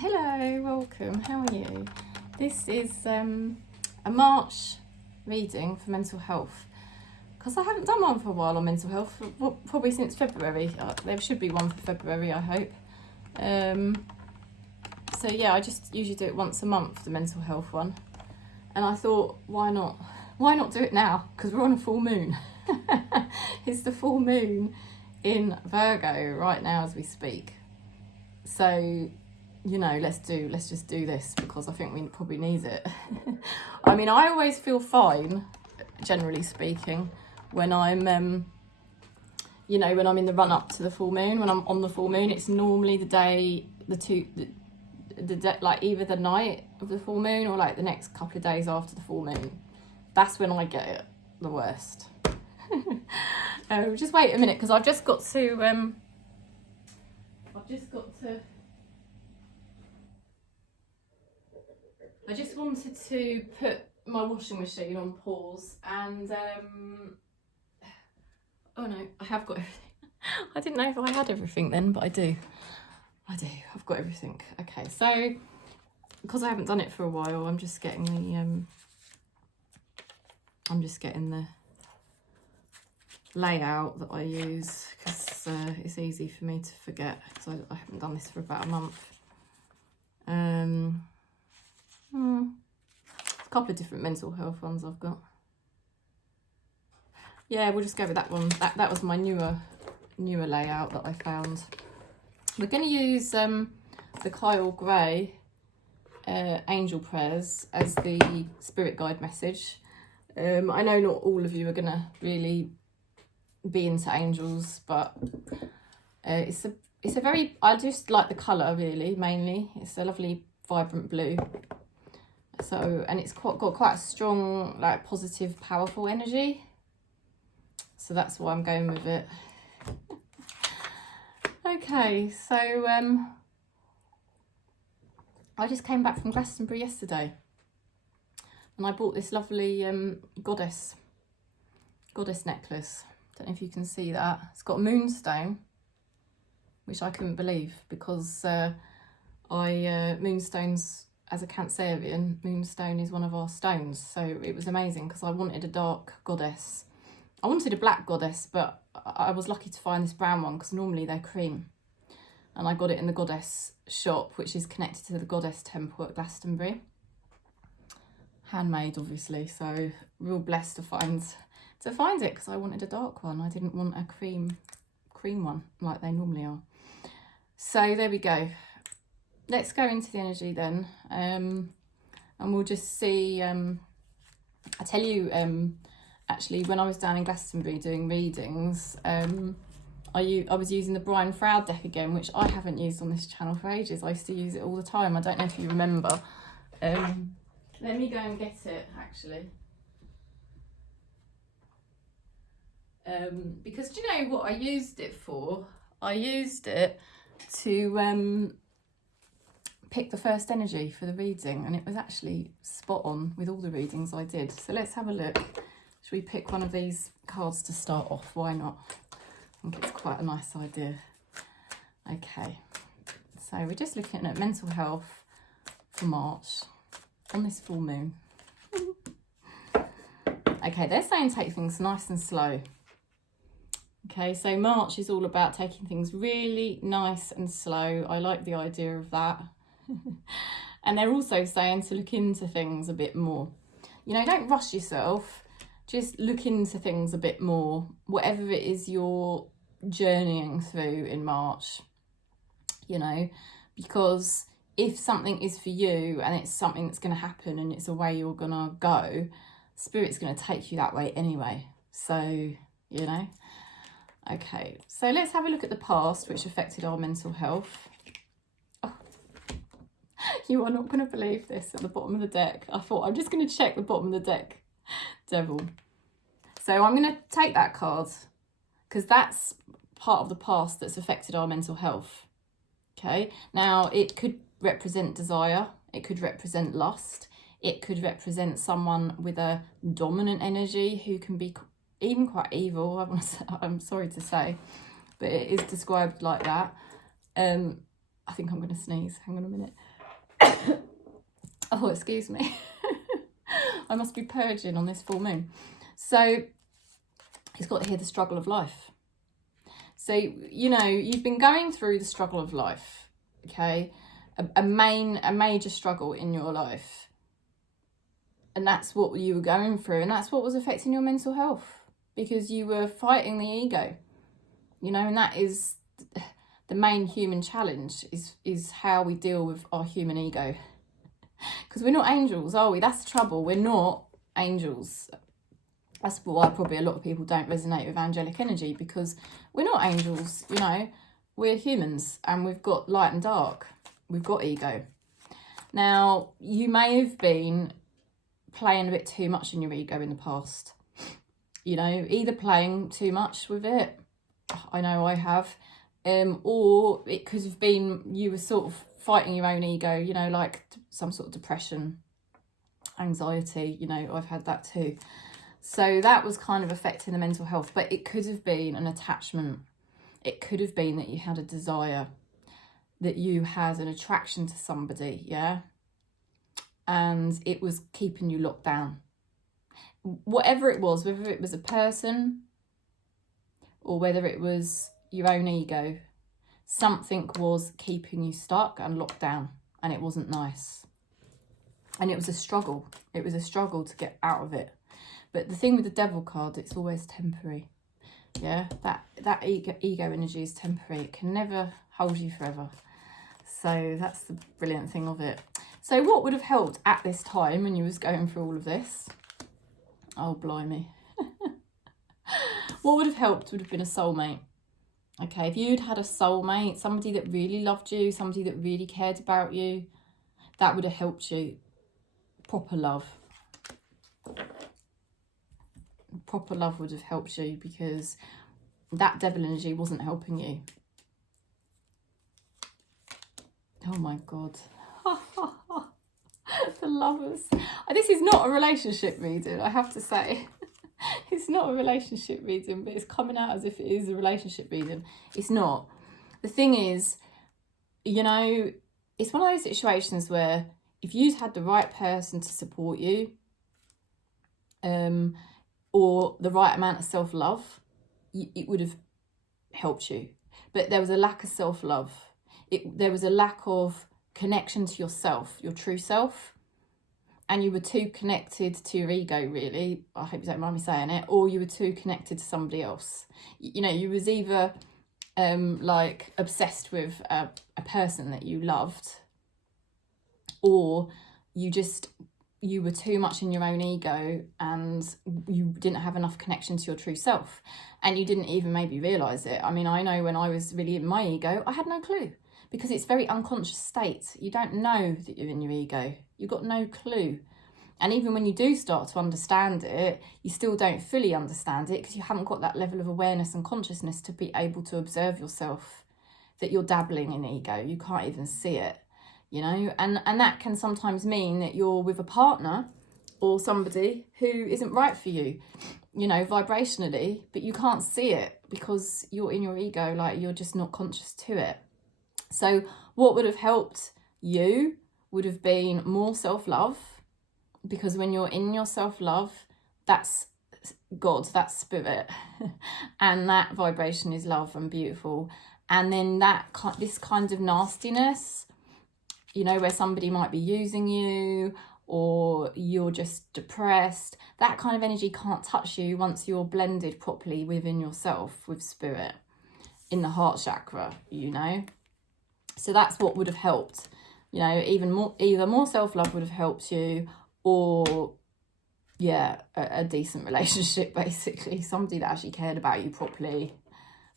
Hello, welcome. How are you? This is a March reading for mental health, because I haven't done one for a while on mental health, probably since February. There should be one for February, I hope. So yeah, I just usually do it once a month, the mental health one, and I thought, why not do it now, because we're on a full moon. It's the full moon in Virgo right now as we speak, so you know, let's just do this, because I think we probably need it. I mean, I always feel fine, generally speaking, when I'm when I'm in the run up to the full moon. When I'm on the full moon, it's normally the day, like either the night of the full moon or like the next couple of days after the full moon. That's when I get it the worst. Just wait a minute, because I just wanted to put my washing machine on pause, and oh no, I have got everything. I didn't know if I had everything then, but I do. I've got everything. Okay, so because I haven't done it for a while, I'm just getting the layout that I use, because it's easy for me to forget, because I haven't done this for about a month. A couple of different mental health ones I've got. Yeah, we'll just go with that one. That was my newer layout that I found. We're going to use the Kyle Gray Angel Prayers as the spirit guide message. I know not all of you are going to really be into angels, but it's a very, I just like the colour really, mainly. It's a lovely vibrant blue. So, and it's got quite a strong, like, positive, powerful energy. So that's why I'm going with it. Okay, so I just came back from Glastonbury yesterday, and I bought this lovely goddess necklace. Don't know if you can see that. It's got a moonstone, which I couldn't believe, because moonstones, as a Cancerian, moonstone is one of our stones. So it was amazing, because I wanted a dark goddess. I wanted a black goddess, but I was lucky to find this brown one, because normally they're cream. And I got it in the goddess shop, which is connected to the goddess temple at Glastonbury. Handmade, obviously, so real blessed to find it, because I wanted a dark one. I didn't want a cream one like they normally are. So there we go. Let's go into the energy then, and we'll just see. I tell you, actually, when I was down in Glastonbury doing readings, I was using the Brian Froud deck again, which I haven't used on this channel for ages. I used to use it all the time. I don't know if you remember. Let me go and get it, actually. Because do you know what I used it for? I used it to pick the first energy for the reading, and it was actually spot on with all the readings I did. So let's have a look. Should we pick one of these cards to start off? Why not? I think it's quite a nice idea. Okay, so we're just looking at mental health for March on this full moon. Okay, they're saying take things nice and slow. Okay, so March is all about taking things really nice and slow. I like the idea of that. And they're also saying to look into things a bit more. You know, don't rush yourself. Just look into things a bit more, whatever it is you're journeying through in March, you know, because if something is for you and it's something that's going to happen and it's a way you're going to go, Spirit's going to take you that way anyway. So, you know. Okay, so let's have a look at the past, which affected our mental health. Oh. You are not going to believe this at the bottom of the deck. I thought I'm just going to check the bottom of the deck. Devil. So I'm going to take that card, because that's part of the past that's affected our mental health. Okay, now it could represent desire, it could represent lust, it could represent someone with a dominant energy who can be even quite evil. I'm sorry to say, but it is described like that. I think I'm going to sneeze. Hang on a minute. Oh, excuse me. I must be purging on this full moon. So he's got to hear the struggle of life. So, you know, you've been going through the struggle of life, okay? A major struggle in your life. And that's what you were going through. And that's what was affecting your mental health. Because you were fighting the ego. You know, and that is the main human challenge, is how we deal with our human ego. Because we're not angels, are we? That's the trouble. We're not angels. That's why probably a lot of people don't resonate with angelic energy, because we're not angels, you know. We're humans, and we've got light and dark. We've got ego. Now, you may have been playing a bit too much in your ego in the past. You know, either playing too much with it, I know I have, or it could have been you were sort of fighting your own ego, you know, like some sort of depression, anxiety, you know, I've had that too. So that was kind of affecting the mental health, but it could have been an attachment. It could have been that you had a desire, that you had an attraction to somebody, yeah? And it was keeping you locked down. Whatever it was, whether it was a person or whether it was your own ego, something was keeping you stuck and locked down, and it wasn't nice. And it was a struggle. It was a struggle to get out of it. But the thing with the devil card, it's always temporary. Yeah, that ego energy is temporary. It can never hold you forever. So that's the brilliant thing of it. So what would have helped at this time when you was going through all of this? Oh, blimey. What would have helped would have been a soulmate. Okay, if you'd had a soulmate, somebody that really loved you, somebody that really cared about you, that would have helped you. Proper love. Proper love would have helped you, because that devil energy wasn't helping you. Oh my God. The lovers. This is not a relationship reading, I have to say. It's not a relationship reading, but it's coming out as if it is a relationship reading. It's not. The thing is, you know, it's one of those situations where if you'd had the right person to support you, or the right amount of self-love, it would have helped you. But there was a lack of self-love. There was a lack of connection to yourself, your true self. And you were too connected to your ego, really. I hope you don't mind me saying it. Or you were too connected to somebody else. You know, you was either like obsessed with a person that you loved, or you were too much in your own ego and you didn't have enough connection to your true self. And you didn't even maybe realise it. I mean, I know when I was really in my ego, I had no clue. Because it's very unconscious state. You don't know that you're in your ego. You've got no clue. And even when you do start to understand it, you still don't fully understand it because you haven't got that level of awareness and consciousness to be able to observe yourself, that you're dabbling in ego. You can't even see it, you know? And that can sometimes mean that you're with a partner or somebody who isn't right for you, you know, vibrationally, but you can't see it because you're in your ego, like you're just not conscious to it. So what would have helped you would have been more self-love, because when you're in your self-love, that's God, that's spirit, and that vibration is love and beautiful. And then this kind of nastiness, you know, where somebody might be using you or you're just depressed, that kind of energy can't touch you once you're blended properly within yourself with spirit in the heart chakra, you know. So that's what would have helped, you know, either more self-love would have helped you, or, yeah, a decent relationship, basically. Somebody that actually cared about you properly,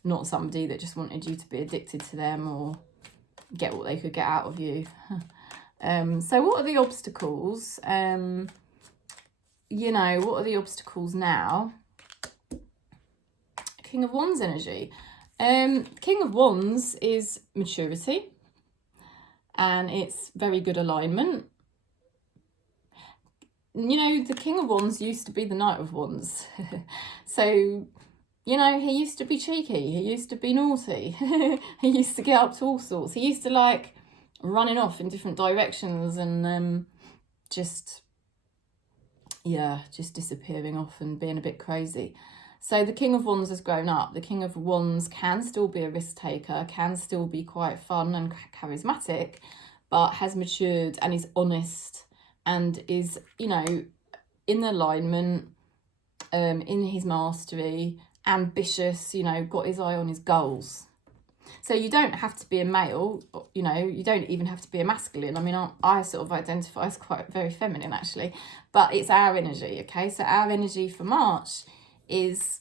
not somebody that just wanted you to be addicted to them or get what they could get out of you. So what are the obstacles? You know, what are the obstacles now? King of Wands energy. King of Wands is maturity, and it's very good alignment. You know, the King of Wands used to be the Knight of Wands. So You know, he used to be cheeky, he used to be naughty, he used to get up to all sorts, he used to like running off in different directions and just disappearing off and being a bit crazy. So the King of Wands has grown up. The King of Wands can still be a risk taker, can still be quite fun and charismatic, but has matured and is honest and is, you know, in alignment, in his mastery, ambitious, you know, got his eye on his goals. So you don't have to be a male, you know, you don't even have to be a masculine. I mean, I sort of identify as quite very feminine actually, but it's our energy, okay? So our energy for March is,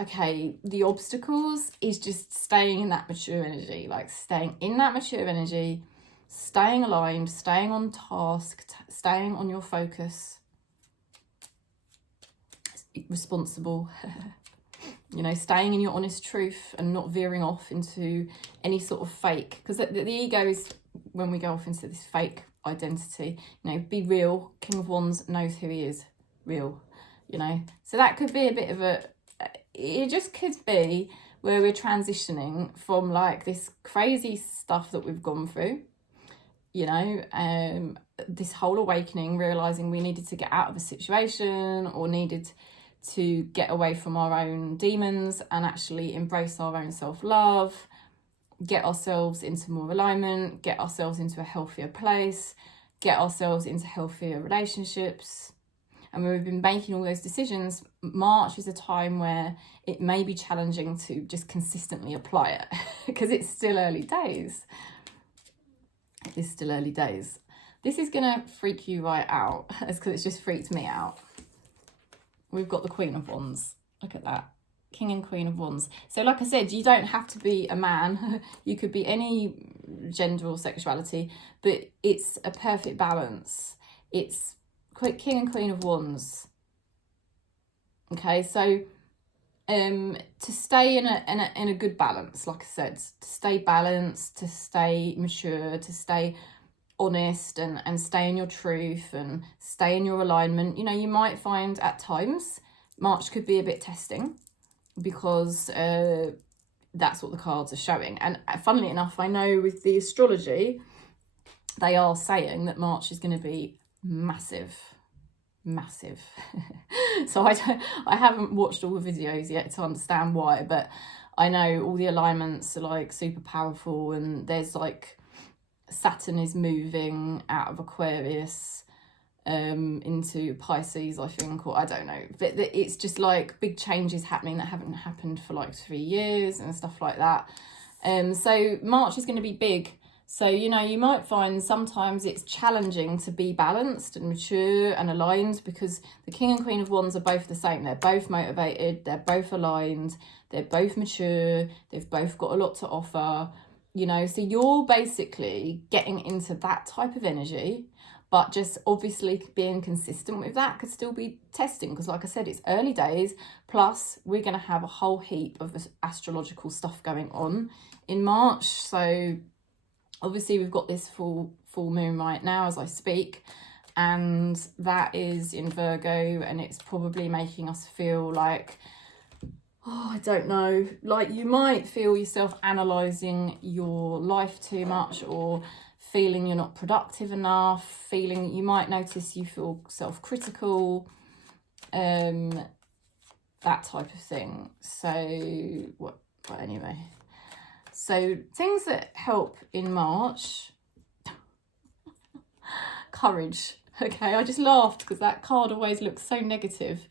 okay, the obstacles is just staying in that mature energy, like staying in that mature energy, staying aligned, staying on task, staying on your focus, responsible, you know, staying in your honest truth and not veering off into any sort of fake, because the ego is when we go off into this fake identity, you know, be real. King of Wands knows who he is, real, you know. So that could be a bit of it just could be where we're transitioning from like this crazy stuff that we've gone through, you know, this whole awakening, realizing we needed to get out of a situation or needed to get away from our own demons and actually embrace our own self-love, get ourselves into more alignment, get ourselves into a healthier place, get ourselves into healthier relationships. And when we've been making all those decisions, March is a time where it may be challenging to just consistently apply it because it's still early days. It's still early days. This is going to freak you right out because it's just freaked me out. We've got the Queen of Wands. Look at that. King and Queen of Wands. So like I said, you don't have to be a man. You could be any gender or sexuality, but it's a perfect balance. It's King and Queen of Wands. Okay, so to stay in a good balance, like I said, to stay balanced, to stay mature, to stay honest and stay in your truth and stay in your alignment. You know, you might find at times March could be a bit testing because that's what the cards are showing. And funnily enough, I know with the astrology, they are saying that March is going to be massive. So I haven't watched all the videos yet to understand why, but I know all the alignments are like super powerful, and there's like Saturn is moving out of Aquarius into Pisces, I think, or I don't know, but it's just like big changes happening that haven't happened for like 3 years and stuff like that. So March is going to be big. So, you know, you might find sometimes it's challenging to be balanced and mature and aligned because the King and Queen of Wands are both the same. They're both motivated, they're both aligned, they're both mature, they've both got a lot to offer, you know. So you're basically getting into that type of energy, but just obviously being consistent with that could still be testing because, like I said, it's early days. Plus, we're going to have a whole heap of astrological stuff going on in March. So obviously we've got this full moon right now as I speak, and that is in Virgo, and it's probably making us feel like, oh, I don't know, like you might feel yourself analysing your life too much, or feeling you're not productive enough, feeling you might notice you feel self-critical, that type of thing. So but anyway, so things that help in March, courage. Okay, I just laughed because that card always looks so negative.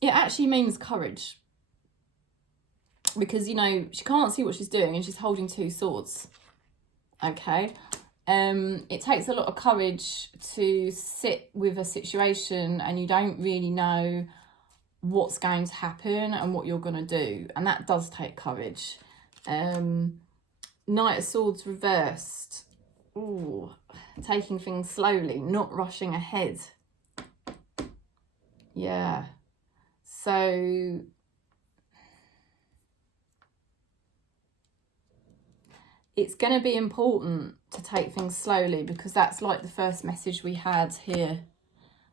It actually means courage, because, you know, she can't see what she's doing and she's holding 2 swords. Okay, it takes a lot of courage to sit with a situation and you don't really know what's going to happen and what you're going to do, and that does take courage. Knight of Swords reversed. Ooh, taking things slowly, not rushing ahead. Yeah, so it's going to be important to take things slowly, because that's like the first message we had here,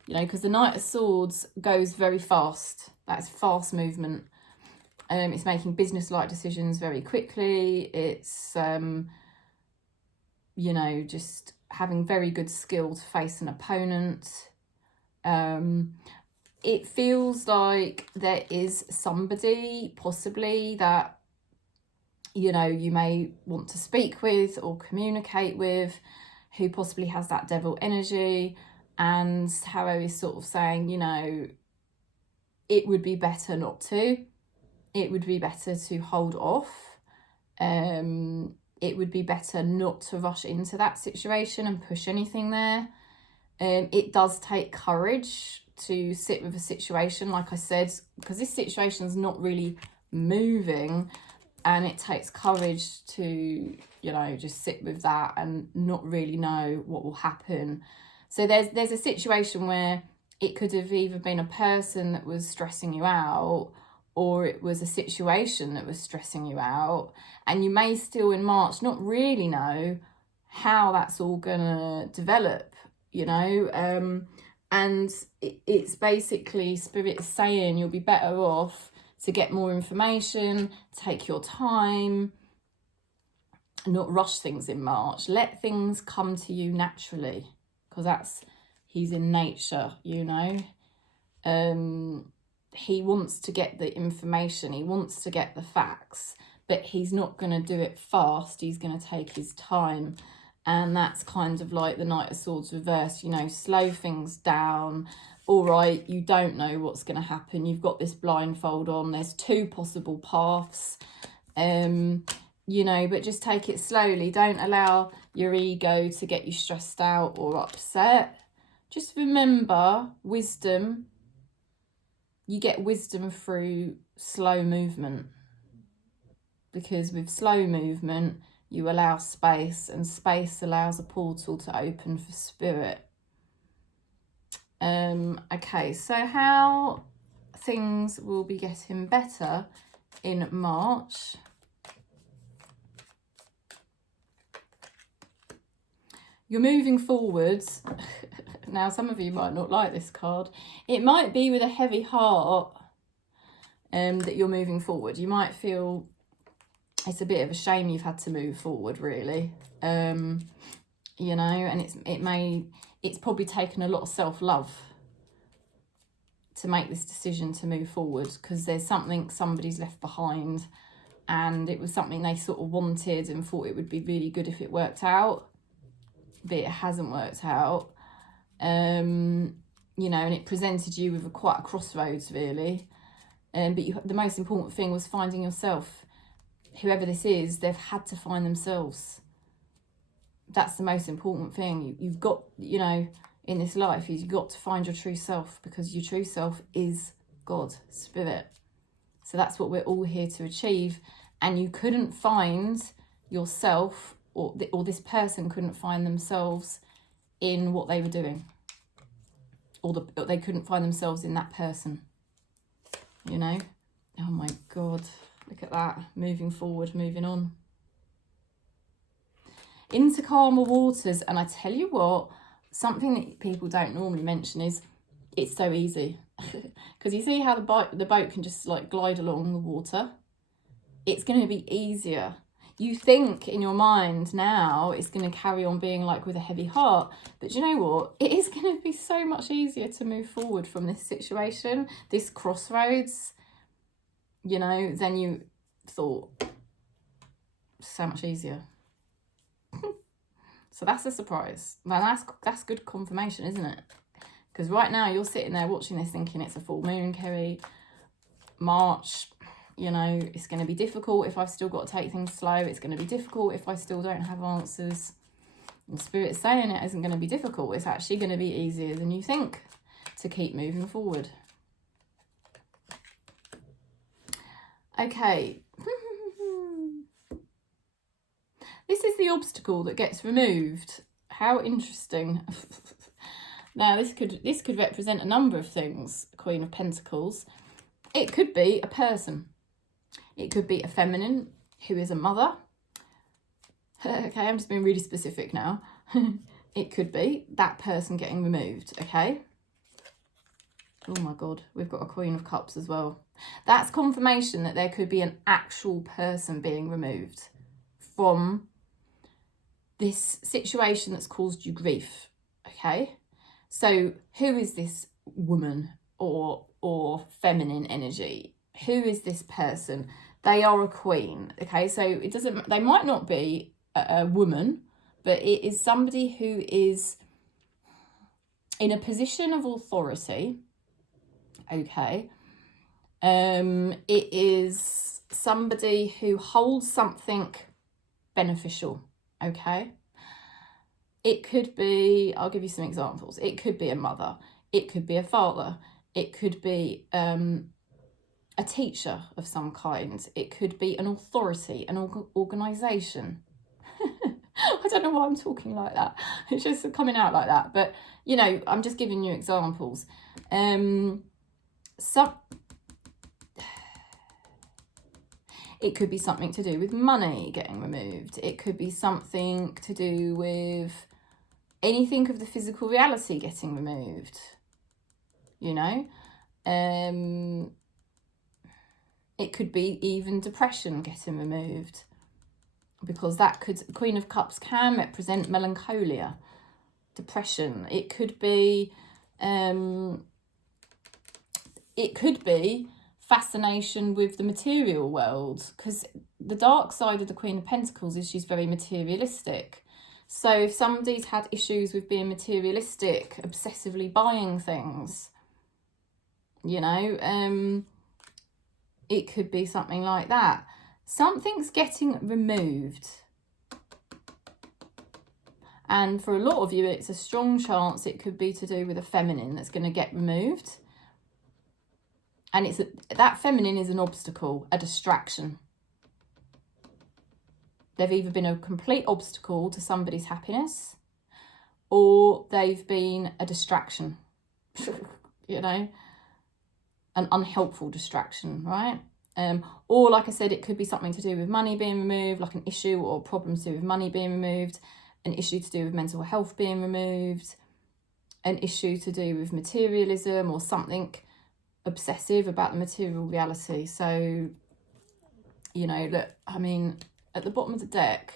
you know, because the Knight of Swords goes very fast. That's fast movement. It's making business-like decisions very quickly. It's, you know, just having very good skill to face an opponent. It feels like there is somebody possibly that, you know, you may want to speak with or communicate with, who possibly has that devil energy, and Tarot is sort of saying, you know, it would be better not to. It would be better to hold off. It would be better not to rush into that situation and push anything there. It does take courage to sit with a situation, like I said, because this situation is not really moving, and it takes courage to, you know, just sit with that and not really know what will happen. So there's a situation where it could have either been a person that was stressing you out, or it was a situation that was stressing you out, and you may still in March not really know how that's all gonna develop, you know. And it's basically Spirit is saying you'll be better off to get more information, take your time, not rush things in March. Let things come to you naturally, because he's in nature, you know. He wants to get the information, he wants to get the facts, but he's not going to do it fast, he's going to take his time. And that's kind of like the Knight of Swords reverse, you know, slow things down. All right, you don't know what's going to happen. You've got this blindfold on. There's 2 possible paths, you know, but just take it slowly. Don't allow your ego to get you stressed out or upset. Just remember, wisdom, you get wisdom through slow movement. Because with slow movement, you allow space, and space allows a portal to open for Spirit. Okay, so how things will be getting better in March. You're moving forwards. Now, some of you might not like this card. It might be with a heavy heart that you're moving forward. You might feel it's a bit of a shame you've had to move forward, really. You know, and it's probably taken a lot of self-love to make this decision to move forward, because there's something somebody's left behind, and it was something they sort of wanted and thought it would be really good if it worked out, but it hasn't worked out. You know, and it presented you with quite a crossroads, really. But the most important thing was finding yourself. Whoever this is, they've had to find themselves. That's the most important thing. You've got, you know, in this life, you've got to find your true self, because your true self is God, Spirit. So that's what we're all here to achieve. And you couldn't find yourself, or this person couldn't find themselves in what they were doing, or they couldn't find themselves in that person, you know. Oh my God, look at that. Moving forward, moving on into calmer waters. And I tell you what, something that people don't normally mention is it's so easy. Because you see how the boat can just like glide along the water. It's going to be easier. You think in your mind now it's going to carry on being like with a heavy heart, but you know what? It is going to be so much easier to move forward from this situation, this crossroads, you know, than you thought. So much easier. So that's a surprise. Now that's good confirmation, isn't it? Because right now you're sitting there watching this thinking it's a full moon, Kerry. March, you know, it's going to be difficult if I've still got to take things slow. It's going to be difficult if I still don't have answers. And Spirit's saying it isn't going to be difficult. It's actually going to be easier than you think to keep moving forward. Okay. This is the obstacle that gets removed. How interesting. Now, this could represent a number of things, Queen of Pentacles. It could be a person. It could be a feminine who is a mother. Okay, I'm just being really specific now. It could be that person getting removed, okay? Oh my God, we've got a Queen of Cups as well. That's confirmation that there could be an actual person being removed from this situation that's caused you grief, okay? So who is this woman or feminine energy? Who is this person? They are a queen, okay? So it doesn't, they might not be a woman, but it is somebody who is in a position of authority, okay? It is somebody who holds something beneficial, okay? It could be, I'll give you some examples. It could be a mother. It could be a father. It could be a teacher of some kind. It could be an authority, an organisation. I don't know why I'm talking like that. It's just coming out like that. But, you know, I'm just giving you examples. It could be something to do with money getting removed. It could be something to do with anything of the physical reality getting removed. You know? It could be even depression getting removed. Because that could, Queen of Cups can represent melancholia, depression. It could be fascination with the material world, because the dark side of the Queen of Pentacles is she's very materialistic. So if somebody's had issues with being materialistic, obsessively buying things, you know, it could be something like that. Something's getting removed. And for a lot of you, it's a strong chance it could be to do with a feminine that's going to get removed. And that feminine is an obstacle, a distraction. They've either been a complete obstacle to somebody's happiness, or they've been a distraction, you know, an unhelpful distraction, right? Or like I said, it could be something to do with money being removed, like an issue or problems to do with money being removed, an issue to do with mental health being removed, an issue to do with materialism or something obsessive about the material reality. So, you know, look, I mean, at the bottom of the deck,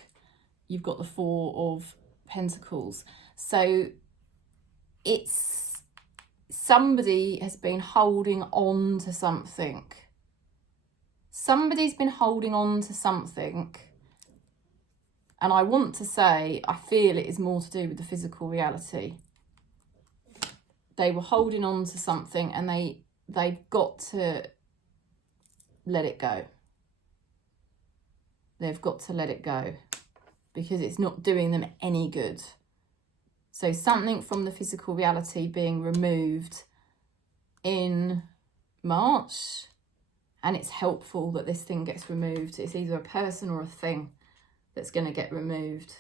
you've got the Four of Pentacles. So it's somebody has been holding on to something. Somebody's been holding on to something. And I want to say, I feel it is more to do with the physical reality. They were holding on to something and they've got to let it go. They've got to let it go because it's not doing them any good. So something from the physical reality being removed in March, and it's helpful that this thing gets removed. It's either a person or a thing that's going to get removed.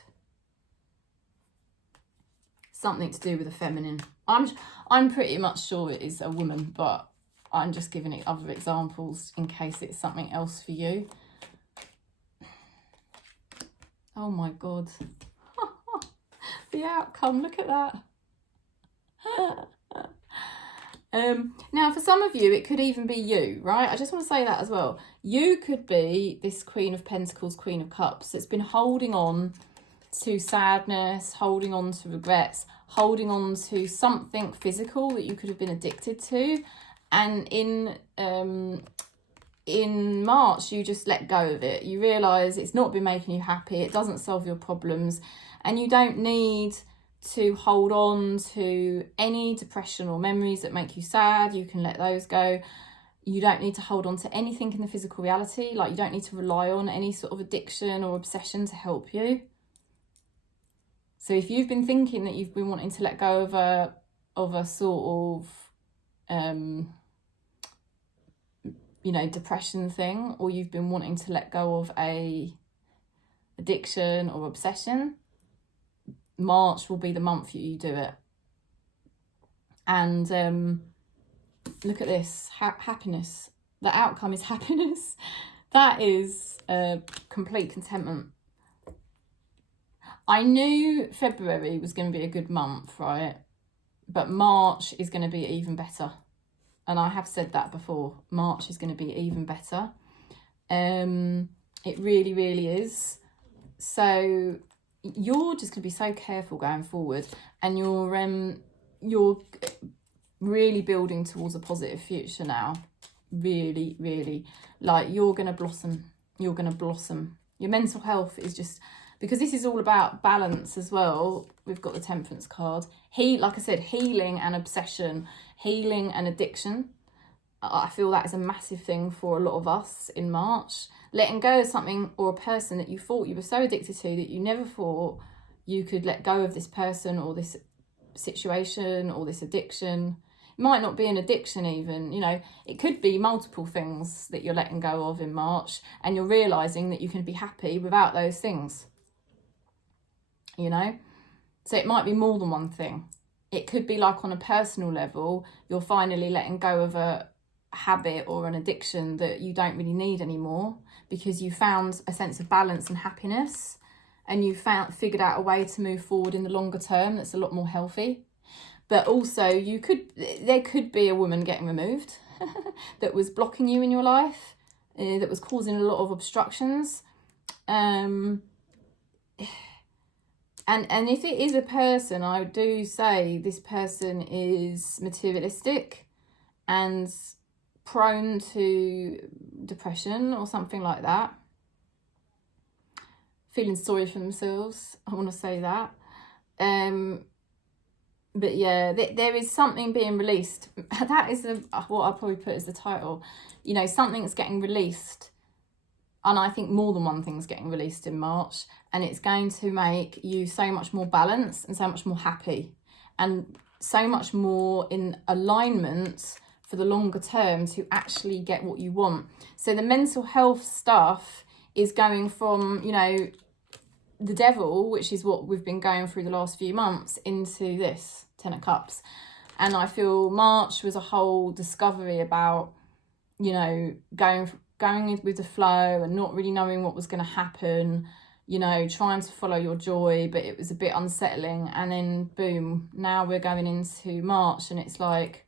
Something to do with the feminine. I'm pretty much sure it is a woman, but I'm just giving it other examples in case it's something else for you. Oh my God. The outcome, look at that. Now, for some of you, it could even be you, right? I just want to say that as well. You could be this Queen of Pentacles, Queen of Cups that's been holding on to sadness, holding on to regrets, holding on to something physical that you could have been addicted to. And in March, you just let go of it. You realise it's not been making you happy. It doesn't solve your problems. And you don't need to hold on to any depression or memories that make you sad. You can let those go. You don't need to hold on to anything in the physical reality. Like, you don't need to rely on any sort of addiction or obsession to help you. So if you've been thinking that you've been wanting to let go of a sort of you know, depression thing, or you've been wanting to let go of a addiction or obsession, March will be the month you do it. And look at this, happiness. The outcome is happiness. That is complete contentment. I knew February was going to be a good month, right? But March is going to be even better. And I have said that before, March is going to be even better. It really, really is. So you're just going to be so careful going forward, and you're really building towards a positive future now. Really, really, like you're going to blossom. You're going to blossom. Your mental health is just, because this is all about balance as well. We've got the Temperance card. Like I said, healing and obsession, healing and addiction. I feel that is a massive thing for a lot of us in March. Letting go of something or a person that you thought you were so addicted to that you never thought you could let go of this person or this situation or this addiction. It might not be an addiction even, you know, it could be multiple things that you're letting go of in March, and you're realising that you can be happy without those things, you know. So it might be more than one thing. It could be like on a personal level, you're finally letting go of a habit or an addiction that you don't really need anymore, because you found a sense of balance and happiness, and you figured out a way to move forward in the longer term that's a lot more healthy. But also there could be a woman getting removed that was blocking you in your life, that was causing a lot of obstructions. And if it is a person, I do say this person is materialistic and prone to depression or something like that. Feeling sorry for themselves, I want to say that. But yeah, there is something being released. That is what I'll probably put as the title. You know, something's getting released. And I think more than one thing's getting released in March. And it's going to make you so much more balanced and so much more happy. And so much more in alignment for the longer term to actually get what you want. So the mental health stuff is going from, you know, the devil, which is what we've been going through the last few months, into this Ten of Cups. And I feel March was a whole discovery about, you know, going with the flow and not really knowing what was going to happen, you know, trying to follow your joy, but it was a bit unsettling. And then boom, now we're going into March, and it's like,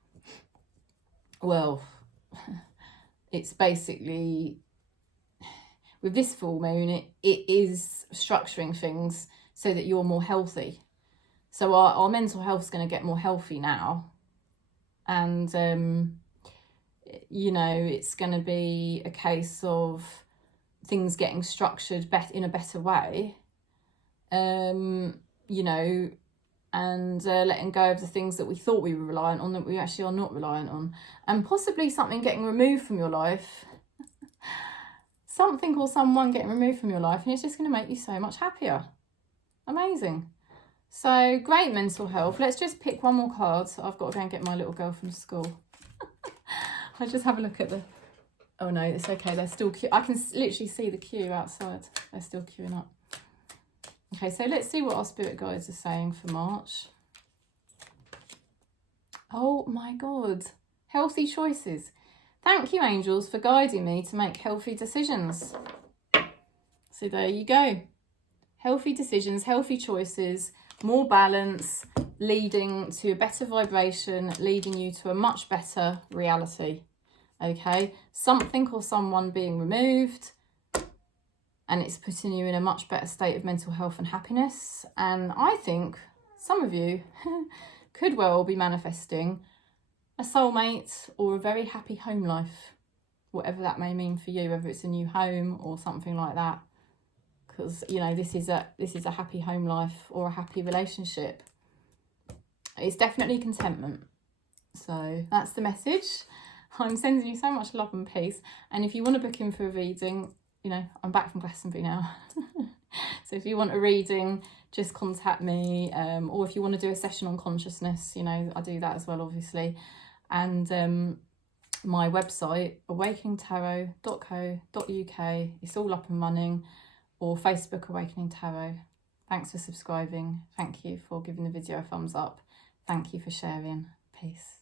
well, it's basically, with this full moon, it is structuring things so that you're more healthy. So our mental health is going to get more healthy now. And, you know, it's going to be a case of things getting structured in a better way, you know, and letting go of the things that we thought we were reliant on that we actually are not reliant on. And possibly something getting removed from your life. Something or someone getting removed from your life, and it's just going to make you so much happier. Amazing. So great mental health. Let's just pick one more card. I've got to go and get my little girl from school. I just have a look at the... Oh no, it's okay. They're still queuing. I can literally see the queue outside. They're still queuing up. Okay, so let's see what our spirit guides are saying for March. Oh my God. Healthy choices. Thank you, angels, for guiding me to make healthy decisions. So there you go. Healthy decisions, healthy choices, more balance, leading to a better vibration, leading you to a much better reality. Okay, something or someone being removed, and it's putting you in a much better state of mental health and happiness. And I think some of you could well be manifesting a soulmate or a very happy home life, whatever that may mean for you, whether it's a new home or something like that. Because, you know, this is a happy home life or a happy relationship. It's definitely contentment. So that's the message. I'm sending you so much love and peace. And if you want to book in for a reading, you know, I'm back from Glastonbury now. So if you want a reading, just contact me. Or if you want to do a session on consciousness, you know, I do that as well, obviously. And my website, awakeningtarot.co.uk, it's all up and running, or Facebook Awakening Tarot. Thanks for subscribing. Thank you for giving the video a thumbs up. Thank you for sharing. Peace.